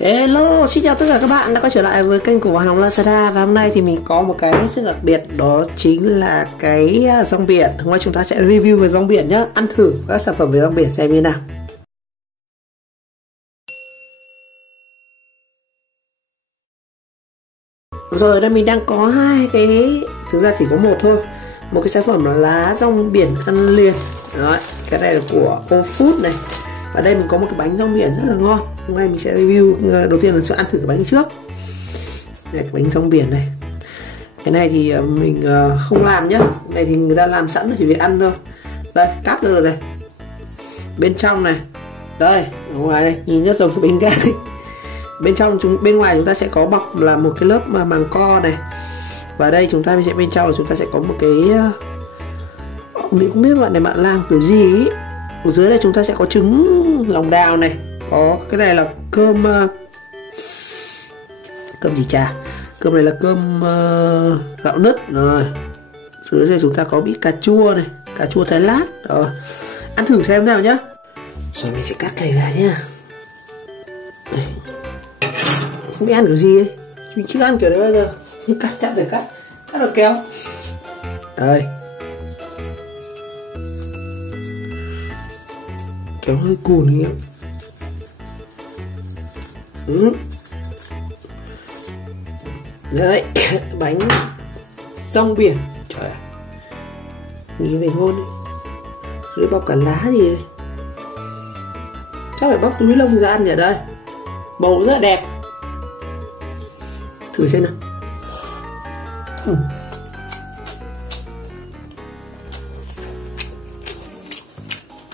Hello, xin chào tất cả các bạn đã quay trở lại với kênh của Hoàng Long Lazada. Và hôm nay thì mình có một cái rất đặc biệt, đó chính là cái rong biển. Hôm nay chúng ta sẽ review về rong biển nhé, ăn thử các sản phẩm về rong biển xem như nào. Rồi ở đây mình đang có hai cái, thực ra chỉ có một thôi. Một cái sản phẩm là lá rong biển ăn liền. Đấy, cái này là của Ofood này. Và đây mình có một cái bánh rong biển rất là ngon. Hôm nay mình sẽ review, đầu tiên là sẽ ăn thử cái bánh này trước. Đây, cái bánh rong biển này. Cái này thì mình không làm nhá. Cái này thì người ta làm sẵn chỉ việc ăn thôi. Đây, cắt rồi này. Bên trong này. Đây, ở ngoài đây, nhìn rất giống cái bánh ga. Bên ngoài chúng ta sẽ có bọc là một cái lớp màng co này. Và đây chúng ta sẽ bên trong là chúng ta sẽ có một cái, mình không biết bạn làm kiểu gì ý. Ở dưới này chúng ta sẽ có trứng lòng đào này, có cái này là cơm gì chả, cơm này là cơm gạo nứt rồi. Dưới đây chúng ta có ít cà chua này, cà chua Thái Lát rồi. Ăn thử xem nào nhá. Rồi mình sẽ cắt cái này ra nhá. Đây. Không biết ăn kiểu gì ấy, mình chưa ăn kiểu đấy bao giờ. Cắt chặt để cắt được kéo. Đây, kéo hơi cùn nhé. Đấy, bánh rong biển. Trời ơi, nghĩ về ngon đấy. Dưới bọc cả lá gì đây. Chắc phải bóc túi lông ra ăn nhỉ. Đây, bầu rất là đẹp. Thử xem nào.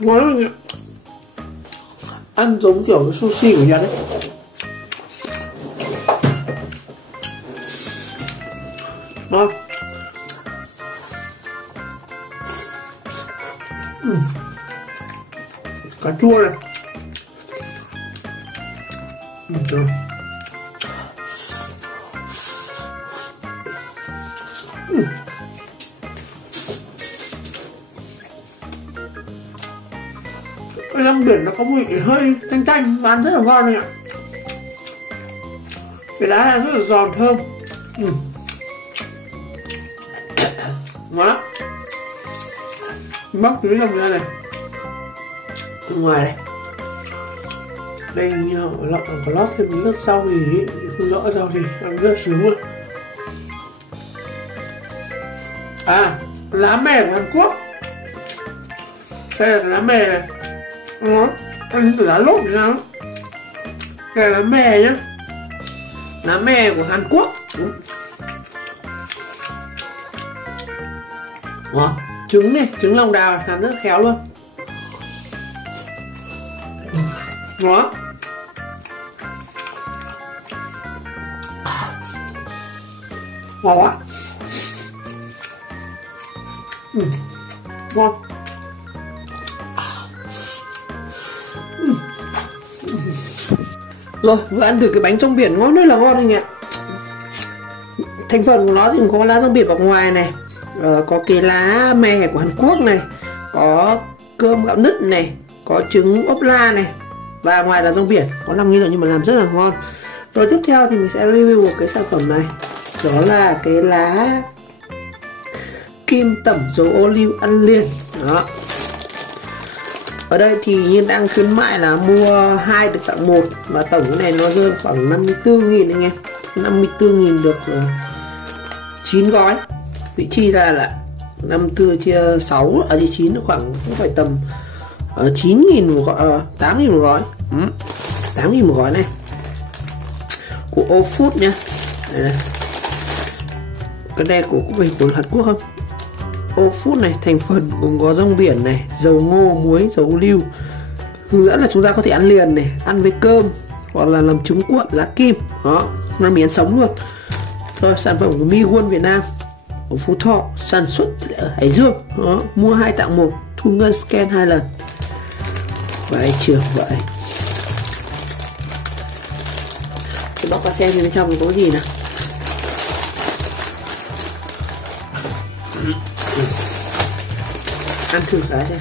Ngon lắm nhỉ. Ăn giống kiểu sushi của Nhật đấy. Ngon. Cà chua này. Rồi. Cái rong biển nó có mùi hơi tanh tanh và ăn rất là ngon này ạ. Cái lá rất là giòn thơm. Ngon lắm. Bóc túi rong ra này. Bên ngoài này. Đây như có lót thêm lớp rau gì ấy. Không rõ rau gì, ăn rất là sướng luôn. À, lá mè của Hàn Quốc. Đây là lá mè này. Ăn từ lá lốt ra. Cái lá mè nhá. Lá mè của Hàn Quốc. Trứng này, trứng lòng đào làm rất là khéo luôn. Đó. Ngon quá. Ngon. Rồi, vừa ăn thử cái bánh rong biển ngon, rất là ngon anh ạ. Thành phần của nó thì có lá rong biển vào ngoài này, có cái lá mè của Hàn Quốc này, có cơm gạo nứt này, có trứng ốp la này, và ngoài là rong biển. Có 5.000 rồi nhưng mà làm rất là ngon. Rồi tiếp theo thì mình sẽ review một cái sản phẩm này, đó là cái lá kim tẩm dầu ô liu ăn liền. Đó. Ở đây thì Nhiên đang khuyến mại là mua 2 được tặng 1. Và tổng cái này nó rơi khoảng 54.000 anh em. 54.000 được 9 gói. Vị chi ra là 54 chia 6 ở chia 9 khoảng cũng phải tầm 9.000 một gói, 8.000 một gói. 8.000 một gói này. Của Ofood nha. Đây này. Cái này của cũng phải của Hàn Quốc không? Ofood này, thành phần gồm có rong biển này, dầu ngô, muối, dầu ô liu. Hướng dẫn là chúng ta có thể ăn liền này, ăn với cơm, hoặc là làm trứng cuộn, lá kim. Đó, nó miến sống luôn. Rồi, sản phẩm của Mi Won Việt Nam ở Phú Thọ, sản xuất ở Hải Dương. Đó, mua 2 tặng 1, thu ngân scan 2 lần. Vậy trưởng vậy. Cái bóc ra xem bên trong có gì nào. ăn thử cái xem.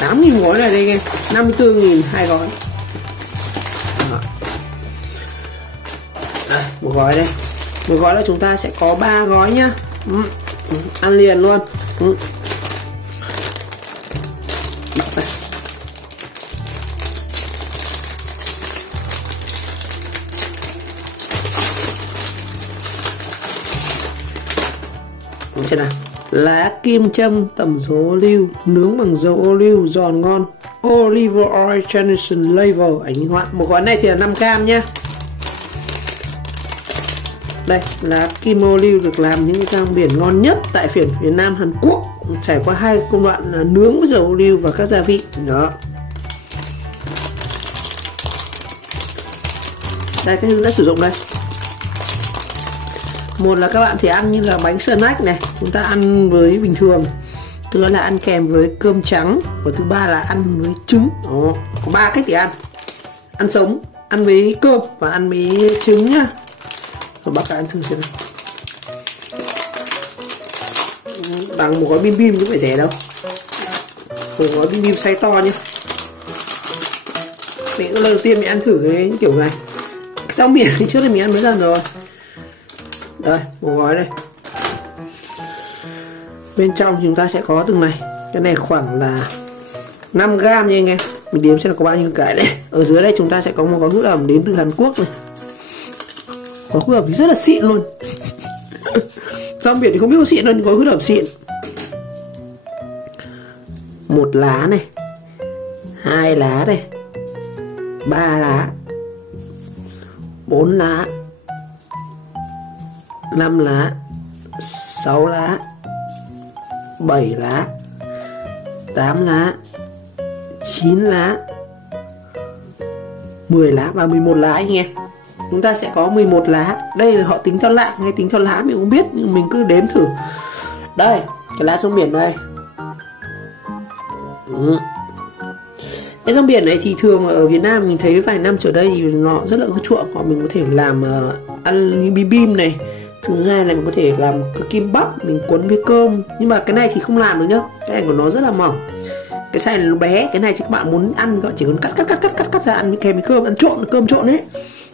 8.000 gói này đây anh em, 54.000 hai gói. Đây, một gói đây. Một gói là chúng ta sẽ có 3 gói nhá. Ăn liền luôn. Xem nào. Lá kim châm tẩm dầu ô liu, nướng bằng dầu ô liu giòn ngon. Olive oil generation flavor. Ảnh minh họa. Một gói này thì là 5g nhá. Đây, lá kim ô liu được làm những rang biển ngon nhất tại phía Nam Hàn Quốc, trải qua 2 công đoạn là nướng với dầu ô liu và các gia vị. Đó. Đây, cái hướng dẫn sử dụng đây. Một là các bạn thì ăn như là bánh snack này, chúng ta ăn với bình thường. Thứ là ăn kèm với cơm trắng, và thứ ba là ăn với trứng. Đó, có 3 cách để ăn. Ăn sống, ăn với cơm và ăn với trứng nhá. Và bác ăn thử xem nào. Bằng một gói bim bim cũng phải rẻ đâu. Một gói bim bim size to nhá. Mình lần đầu tiên mình ăn thử cái kiểu này. Rong biển thì trước thì mình ăn mấy lần rồi. Đây, một gói đây. Bên trong chúng ta sẽ có từng này. Cái này khoảng là 5g nha anh em. Mình đếm xem là có bao nhiêu cái đấy. Ở dưới đây chúng ta sẽ có một gói hút ẩm đến từ Hàn Quốc này. Gói hút ẩm thì rất là xịn luôn. Rong biển thì không biết có xịn đâu, gói hút ẩm xịn. 1 lá này, 2 lá này, 3 lá, 4 lá, 5 lá, 6 lá, 7 lá, 8 lá, 9 lá, 10 lá và 11 lá anh em. Chúng ta sẽ có 11 lá. Đây là họ tính theo lạng hay tính theo lá mình không biết, nhưng mình cứ đếm thử. Đây, cái lá rong biển đây. Cái rong biển này thì thường ở Việt Nam mình thấy vài năm trở đây thì nó rất là ưa chuộng. Hoặc mình có thể làm ăn như bim bim này. Thứ hai là mình có thể làm kim bắp, mình cuốn với cơm. Nhưng mà cái này thì không làm được nhá. Cái này của nó rất là mỏng. Cái size này nó bé. Cái này thì các bạn muốn ăn, các bạn chỉ cần cắt ra ăn kèm với cơm, ăn trộn cơm trộn ấy.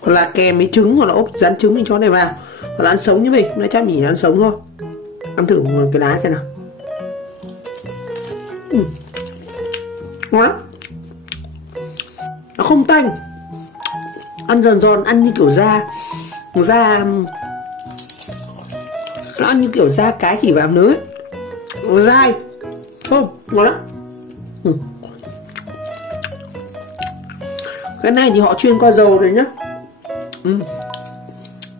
Hoặc là kèm với trứng, hoặc là ốp rán trứng mình cho này vào. Hoặc là ăn sống như mình. Hôm chắc mình chỉ ăn sống thôi. Ăn thử một cái lá xem nào. Ngon lắm. Nó không tanh. Ăn giòn giòn, ăn như kiểu da. Nó ăn như kiểu da cái chỉ vào nướng ấy. Nó dai. Không, ngon lắm. Cái này thì họ chuyên qua dầu rồi nhá.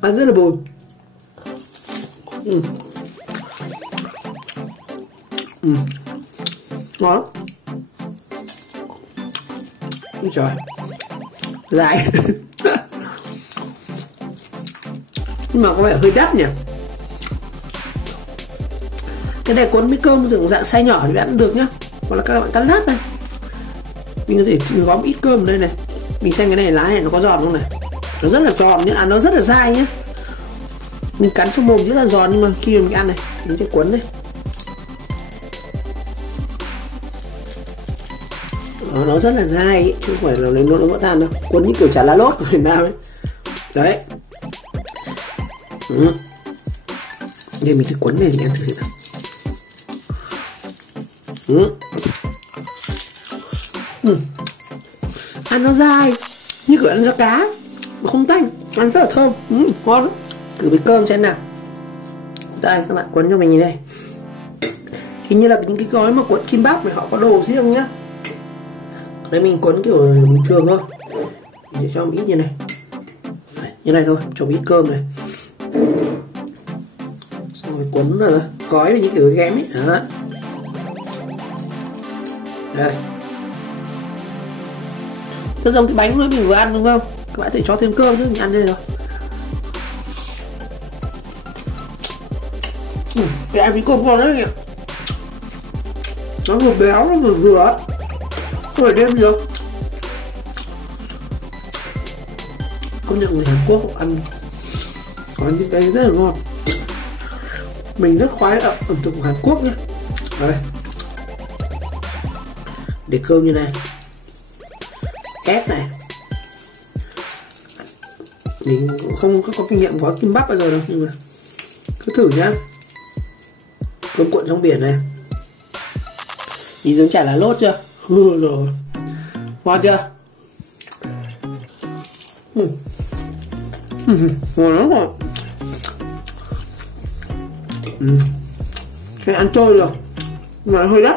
Ăn rất là bùi. Ngon lắm. Ôi trời, dài. Nhưng mà có vẻ hơi đắt nhỉ. Cái này cuốn với cơm dùng dạng size nhỏ thì ăn được nhá. Hoặc là các bạn cắt lát đây. Mình có thể góp ít cơm ở đây này. Mình xem cái này lá này nó có giòn không này. Nó rất là giòn nhá, nó rất là dai nhá. Mình cắn trong mồm rất là giòn, nhưng mà khi mình ăn này mình sẽ cuốn đây. Nó rất là dai ấy, chứ không phải là lấy nó vỡ tan đâu. Cuốn như kiểu chả lá lốt của Việt Nam ấy. Đấy. Đây mình cứ cuốn này thì ăn thử nào. Ăn nó dai như kiểu ăn da cá mà không tanh, ăn rất là thơm. Ngon lắm. Thử với cơm xem nào. Đây các bạn cuốn cho mình như này. Hình như là những cái gói mà cuốn kim bắp này họ có đồ riêng nhá. Đây mình cuốn kiểu bình thường thôi. Mình sẽ cho một ít như này. Đấy, như này thôi, cho một ít cơm này. Xong rồi cuốn rồi gói với những kiểu ghém ấy. Đó. Đây. Rất giống cái bánh mình vừa ăn đúng không? Các bạn có thể cho thêm cơm chứ, mình ăn đây rồi. Cái ăn với cơm ngon đấy anh ạ. Nó vừa béo, nó vừa vừa. Không phải đêm được. Công nhận người Hàn Quốc họ ăn có những cái rất là ngon. Mình rất khoái ẩm thực của Hàn Quốc nhé. Đây. để cơm như này. Ép này, mình cũng không có kinh nghiệm gói kim bắp bao giờ đâu, nhưng mà cứ thử nhá. Cơm cuộn trong biển này, nhìn giống chả là lốt chưa? Rồi, ngon chưa? Ngon lắm rồi. Cái ăn trôi rồi mà hơi đắt.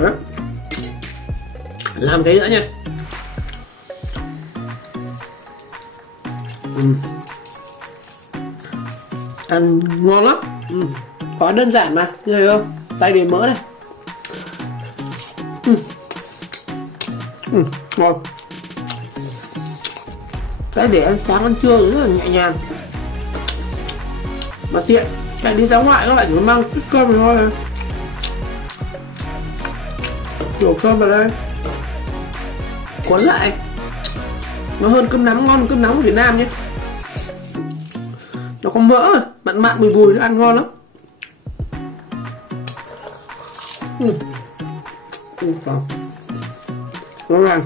Đấy. Làm thế nữa nha. Ăn ngon lắm. Quá đơn giản mà, thấy không? Tay để mỡ này. Ngon. Cái để ăn sáng ăn trưa rất là nhẹ nhàng mà tiện. Chạy đi ra ngoài các bạn chỉ mang ít cơm thôi này. Đổ cơm vào đây, cuốn lại. Nó hơn cơm nắm, ngon cơm nắm của Việt Nam nhé. Nó có mỡ, mặn mặn bùi bùi, nó ăn ngon lắm. Ngon lành.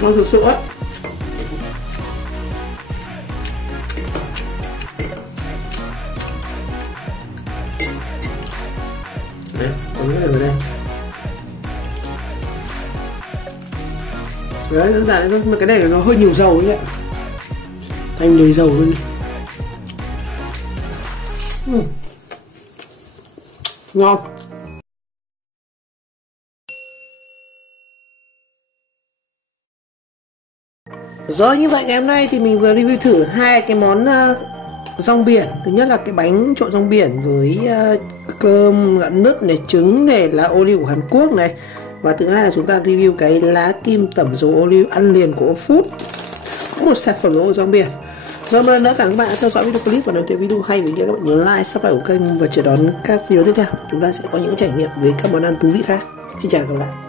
Ngon thực sự ấy. Đấy, có cái này vào đây. Đấy, đơn giản thôi, mà cái này nó hơi nhiều dầu đấy ạ. Thành đầy dầu luôn này. Ngon. Rồi, như vậy ngày hôm nay thì mình vừa review thử hai cái món rong biển. Thứ nhất là cái bánh trộn rong biển với cơm gạo nếp này, trứng này, lá ô liu của Hàn Quốc này. Và thứ hai là chúng ta review cái lá kim tẩm dầu ô liu ăn liền của Food, một sản phẩm dầu rong biển. Rồi một lần nữa cảm ơn các bạn đã theo dõi video clip, và nếu thấy video hay thì các bạn nhớ like, subscribe của kênh và chờ đón các video tiếp theo. Chúng ta sẽ có những trải nghiệm với các món ăn thú vị khác. Xin chào các bạn.